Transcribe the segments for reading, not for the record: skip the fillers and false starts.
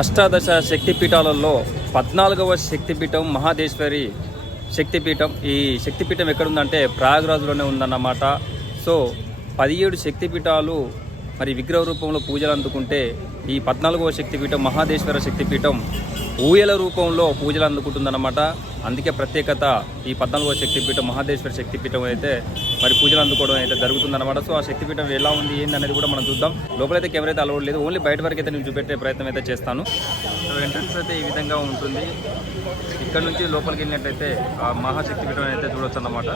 అష్టాదశ శక్తిపీఠాలలో 14వ శక్తిపీఠం మహాదేశ్వరి శక్తిపీఠం. ఈ శక్తిపీఠం ఎక్కడుందంటే ప్రయాగరాజ్లోనే ఉందన్నమాట. సో 17 శక్తిపీఠాలు మరి విగ్రహ రూపంలో పూజలు అందుకుంటే ఈ 14వ శక్తిపీఠం మహాదేశ్వర శక్తిపీఠం ఊయల రూపంలో పూజలు అందుకుంటుందన్నమాట. అందుకే ప్రత్యేకత ఈ 14వ శక్తిపీఠం మహాదేశ్వర శక్తిపీఠం అయితే మరి పూజలు అందుకోవడం అయితే జరుగుతుందన్నమాట. సో ఆ శక్తిపీఠం ఎలా ఉంది ఏంది అనేది కూడా మనం చూద్దాం. లోపలైతే కెమెరా అయితే అలవాటు లేదు, ఓన్లీ బయట వరకు అయితే నేను చూపెట్టే ప్రయత్నం అయితే చేస్తాను. సో ఎంట్రన్స్ అయితే ఈ విధంగా ఉంటుంది. ఇక్కడ నుంచి లోపలికి వెళ్ళినట్టయితే ఆ మహాశక్తిపీఠం అయితే చూడొచ్చు అన్నమాట.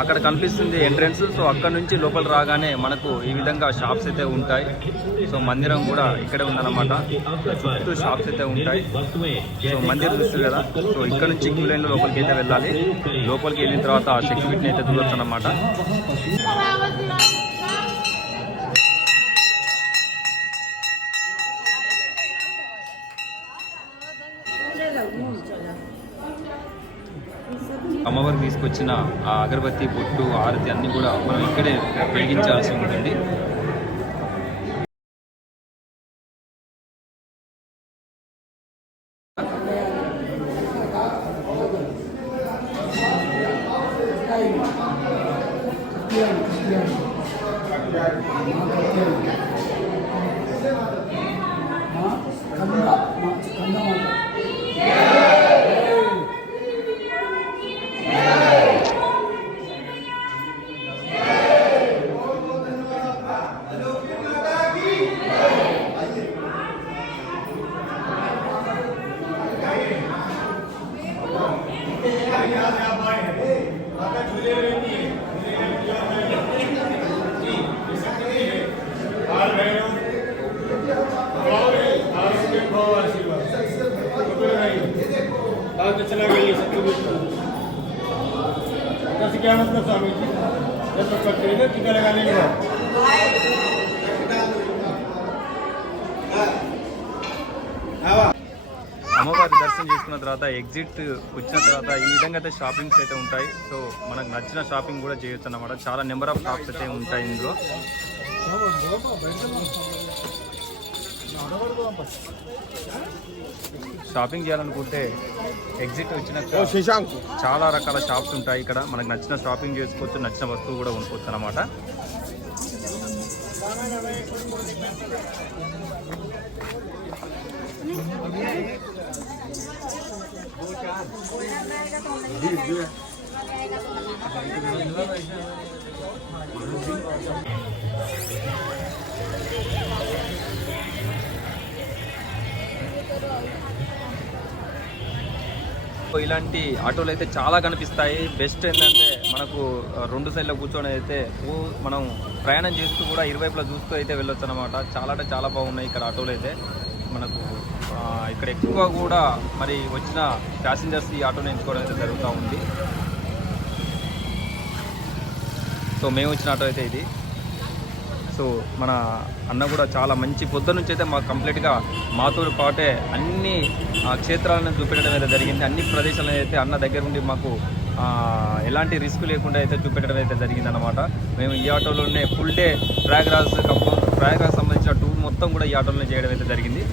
అక్కడ కనిపిస్తుంది ఎంట్రన్స్. సో అక్కడ నుంచి లోపల రాగానే మనకు ఈ విధంగా షాప్స్ అయితే ఉంటాయి. సో మందిరం కూడా ఇక్కడే ఉందన్నమాట. చుట్టూ షాప్స్ అయితే ఉంటాయి. సో మందిరం చూస్తుంది కదా. సో ఇక్కడ నుంచి క్యూ లైన్లో లోపలికి అయితే వెళ్ళాలి. లోపలికి వెళ్ళిన తర్వాత ఆ శక్తిపీఠం అయితే చూడొచ్చు అన్నమాట. అమ్మవారికి తీసుకొచ్చిన ఆ అగరబత్తి, బొట్టు, ఆరతి అన్నీ కూడా మనం ఇక్కడే వెలిగించాల్సి ఉంటుంది. चला गई से क्या मतलब स्वामी जी जब तक करते हैं टीका लगाने के बाद అమ్మవారి దర్శనం చేసుకున్న తర్వాత ఎగ్జిట్ వచ్చిన తర్వాత ఈ విధంగా అయితే షాపింగ్స్ అయితే ఉంటాయి. సో మనకు నచ్చిన షాపింగ్ కూడా చేయొచ్చు అన్నమాట. చాలా నెంబర్ ఆఫ్ షాప్స్ అయితే ఉంటాయి ఇందులో. షాపింగ్ చేయాలనుకుంటే ఎగ్జిట్ వచ్చినాక చాలా రకాల షాప్స్ ఉంటాయి. ఇక్కడ మనకు నచ్చిన షాపింగ్ చేసుకోవచ్చు, నచ్చిన వస్తువు కూడా కొనుక్కోవచ్చు అన్నమాట. ఇలాంటి ఆటోలు అయితే చాలా కనిపిస్తాయి. బెస్ట్ ఏంటంటే మనకు రెండు సైడ్లో కూర్చొని అయితే మనం ప్రయాణం చేస్తూ కూడా ఇరువైపులా చూస్తూ అయితే వెళ్ళొచ్చు అనమాట. చాలా అంటే చాలా బాగున్నాయి ఇక్కడ ఆటోలు అయితే. మనకు ఇక్కడ ఎక్కువగా కూడా మరి వచ్చిన ప్యాసింజర్స్ ఈ ఆటోని ఎంచుకోవడం అయితే జరుగుతూ ఉంది. సో మేము వచ్చిన ఆటో అయితే ఇది. సో మన అన్న కూడా చాలా మంచి పొద్దు నుంచి అయితే మాకు కంప్లీట్గా మాతో పాటే అన్ని క్షేత్రాలను చూపెట్టడం అయితే జరిగింది. అన్ని ప్రదేశాలను అయితే అన్న దగ్గర నుండి మాకు ఎలాంటి రిస్క్ లేకుండా అయితే చూపెట్టడం అయితే జరిగిందన్నమాట. మేము ఈ ఆటోలోనే ఫుల్ డే ప్రయాగరాజ్ సంబంధించిన టూర్ మొత్తం కూడా ఈ ఆటోలోనే చేయడం అయితే జరిగింది.